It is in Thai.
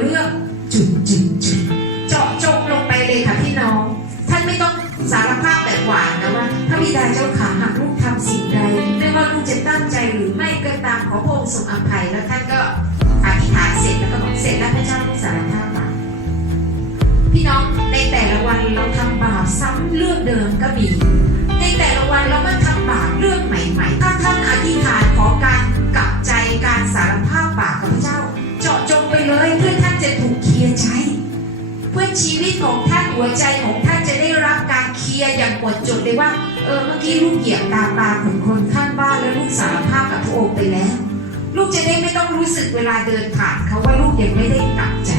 เรื่องจุดจุดจุดเจาะจงลงไปเลยค่ะพี่น้อง ท่านไม่ต้องสารภาพแบบหวานนะว่าพระบิดาเจ้าขาหากลูกทำสิ่งใดไม่ว่าลูกจะตั้งใจหรือไม่ก็ตามขอพระองค์ทรงอภัยแล้วท่านก็อธิษฐานเสร็จแล้วก็บอกเสร็จแล้วพระเจ้าลูกสารภาพบาปพี่น้องในแต่ละวันเราทำบาปซ้ำเรื่องเดิมก็มี ชีวิตของท่านหัวใจของท่านจะได้รับการเคลียร์อย่างหมดจดเลยว่า เออเมื่อกี้ลูกเหยียบตาตาของคนข้างบ้านแล้วลูกสารภาพกับพระองค์ไปแล้ว ลูกจะได้ไม่ต้องรู้สึกเวลาเดินผ่านเขาว่าลูกยังไม่ได้กลับใจ